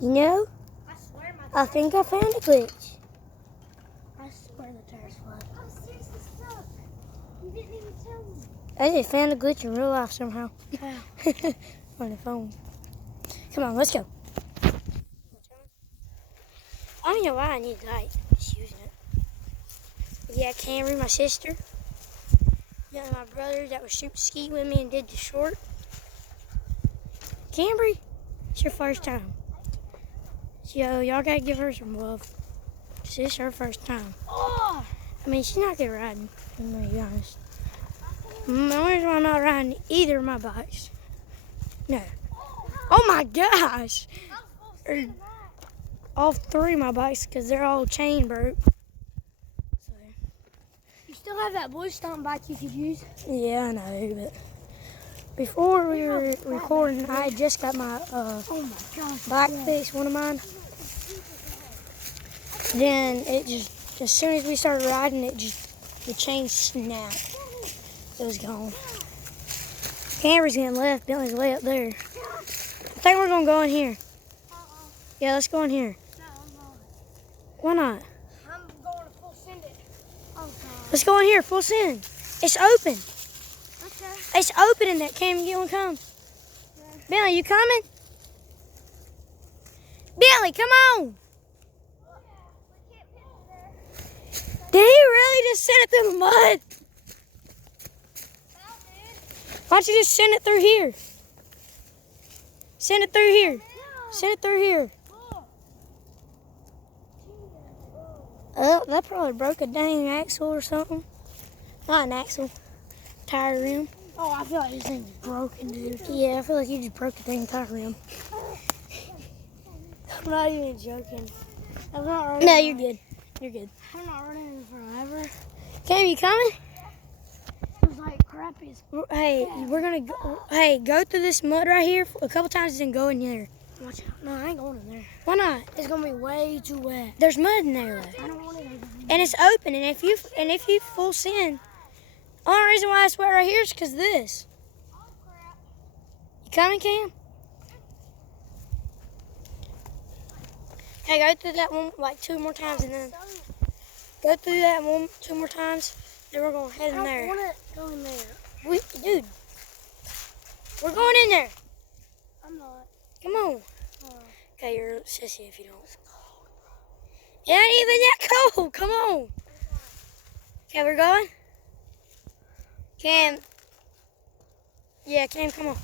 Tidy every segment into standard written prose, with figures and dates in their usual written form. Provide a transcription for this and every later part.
You know, I swear I think I found a glitch. I swear the tire's flat. I'm seriously stuck. You didn't even tell me. I just found a glitch in real life somehow. How? On the phone. Come on, let's go. I don't know why I need light. Just using it. Yeah, Camry, my sister. Yeah, my brother that was shooting ski with me and did the short. Camry, it's your first time. So y'all gotta give her some love. This is her first time. Oh! I mean, she's not good riding, I'm gonna be honest. The only reason why I'm not riding either of my bikes. No. Oh my gosh! Or all three of my bikes, because they're all chain broke. So. You still have that blue stump bike you could use? Yeah, I know, but before we were recording, I had just got my Oh my gosh. bike fixed, one of mine. Then it just, as soon as we started riding, the chain snapped. It was gone. Camry's getting left, Bentley's way up there. I think we're gonna go in here. Yeah, let's go in here. No, I'm not. Why not? I'm going to full send it. Oh God. Let's go in here, full send. It's open. Okay. It's open in there. Cam, you wanna come? Yeah. Bentley, you coming? Bentley, come on. Did he really just send it through the mud? Why don't you just send it through here? Send it through here. Send it through here. Oh, that probably broke a dang axle or something. Not an axle. Tire rim. Oh, I feel like this thing's broken, dude. Yeah, I feel like you just broke the dang tire rim. I'm not even joking. I'm not running. No, you're good. You're good. I'm not running forever. Cam, you coming? It was like crappy as Hey, we're gonna go. Hey, go through this mud right here a couple times and go in there. Watch out. No, I ain't going in there. Why not? It's gonna be way too wet. There's mud in there though. I don't want it. And it's open, and if you full send, only reason why it's wet right here is because of this. Oh crap. You coming, Cam? Okay, go through that one like 2 more times, and then go through that one 2 more times. Then we're gonna head in I there. don't want to go in there. Dude, we're going in there. I'm not. Come on. Oh. Okay, you're a sissy if you don't. It ain't even that cold. Come on. Okay, we're going. Cam. Yeah, Cam, come on.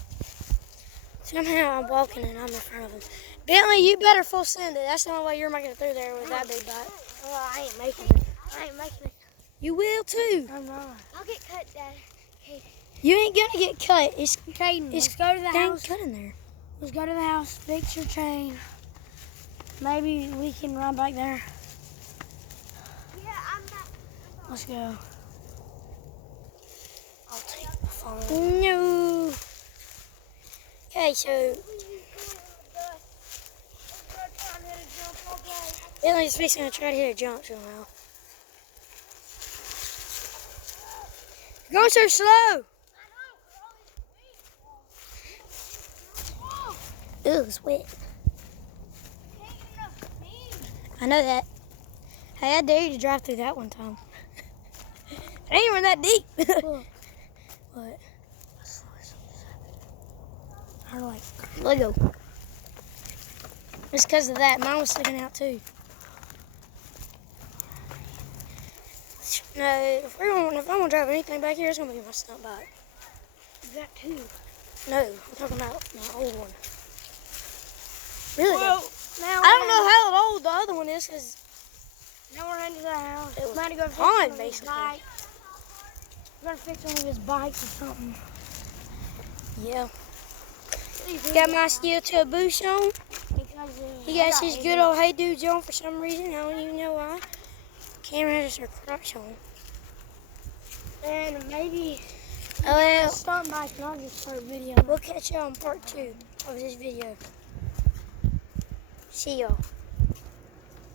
Somehow I'm walking and I'm in front of him. Bentley, you better full send it. That's the only way you're making it through there with that big bike. Oh, I ain't making it. I ain't making it. You will too. I'm not. I'll get cut, Dad. Okay. You ain't gonna get cut. It's Caden, let's it's go to the dang house. cut in there. Let's go to the house, fix your chain. Maybe we can run back there. Yeah, I'm not. Let's go. I'll take the phone. No. Okay, so Bentley's fixing to try to hit a jump somehow. You're going so slow. Ooh, it's wet. I know that. Hey, I dare you to drive through that one time. It ain't even that deep. What? I like. Lego. It's because of that. Mine was sticking out too. No, if I'm gonna drive anything back here, it's gonna be my stunt bike. You got two. No, I'm talking about my old one. Really? Well, now I don't know how old the other one is, because now we're heading to the house. it was Might go fix on, one of his basically. bikes. We're gonna fix one of his bikes or something. Yeah. Got my steel toe boots on. He got his good old hey dudes on for some reason. I don't even know why. Camera has her crotch on. And maybe Oh well, stunt bike and I'll just start video. we'll catch y'all on part 2 of this video. See y'all.